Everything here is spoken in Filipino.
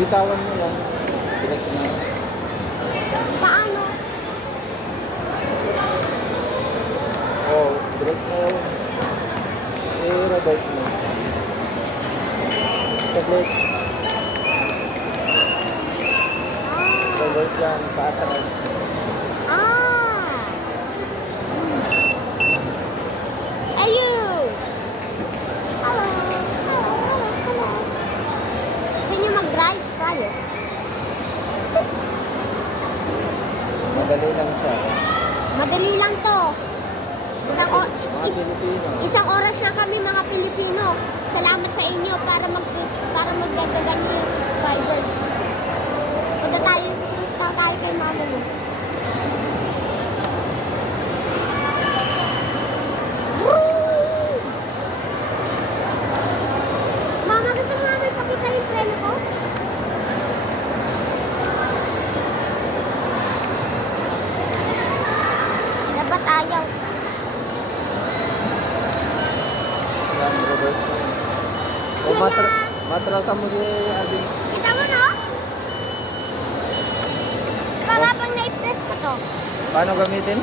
Bitawan mo lang. Diretso na. Paano? Oh, diretso na yun. I-reverse mo. Saglit. Reverse yan. Paatras. Ah! Ayun! Hello! Hello! Hello! Hello! Gusto niyo mag-drive? Tayo. Madali lang siya. Madali lang to. Isang, o- is- Mga is- Pilipino. isang oras na kami mga Pilipino. Salamat sa inyo para magdagdagan niyo yung subscribers. Punta tayo kay mama mo. Woo! Mama, gusto mo namin pakita yung preno ko? Dapat ayaw. Yan, reverse mo. O matrasan mo si Alvin. Kita mo no? Para pang na-press ko to. Paano gamitin?